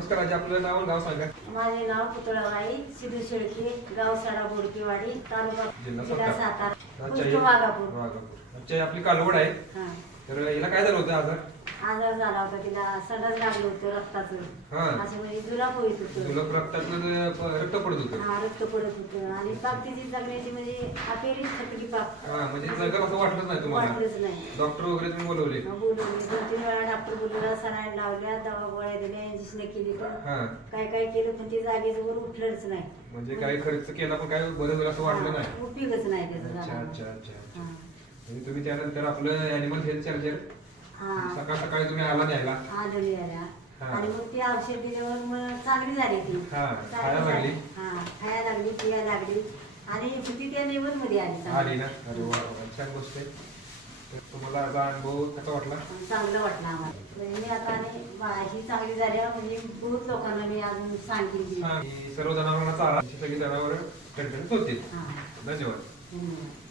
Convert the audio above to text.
नमस्कार आजी, आपलं नाव आणि गाव सांगा. माझे नाव पुतळाबाई सिद्धू शेळके, गाव सडा बोडकेवाडी, तालुका जिल्हा सातारा, पोस्ट वाघापूर. अच्छा, आपली कालवड आहे. हा. तर हिला काय झालं होतं आजार? आजार झाला होता तिला, संडास लागलं होतं रक्ताचं. हा. असे म्हणजे जुलाब होत होतं. जुलाब रक्तातलं रक्त पडत होतं. हा, रक्त पडत होतं आणि पाक तिची जगण्याची म्हणजे अखेरीच थकली पाक. हा, म्हणजे जगम असं वाटलंच नाही तुम्हाला? वाटलंच नाही. डॉक्टर वगैरे तुम्ही बोलवले? बोलवले 2-3 वेळा डॉक्टर बोलवला, सलाईन लावल्या, दवा गोळ्या दिल्या, इंजेक्शन केली, पण हा. काय काय केलं पण ते जागेजवळ उठलंच नाही. म्हणजे काही खर्च केला पण काय बरं झालं असं वाटलं नाही? उपयोगच नाही त्याचा अच्छा झाला. अच्छा अच्छा अच्छा. हा. म्हणजे तुम्ही त्यानंतर आपलं ॲनिमल हेल्थ चार्जर हा. सकाळ सकाळी तुम्ही आला न्यायला? आलेली आल्या. हा. आणि मग ती औषध दिल्यावर मग चांगली झाली ती. हा, चांगली खायला झाली. लागली? हा, खायला लागली, पियाला लागली आणि ती त्या लेवल मध्ये आली चांगली. आली ना? अरे वा वा, छान गोष्ट आहे. तर तुम्हाला याचा अनुभव कसा वाटला? चांगलं वाटलं आम्हाला. म्हणजे मी आता आणि ही चांगली झाली म्हणजे बहुत लोकांना मी अजून सांगेन. हा, ही सर्व जनावरांना चारा, अशी सगळी जनावर कंटेंट होतील. हा. धन्यवाद. धन्यवाद.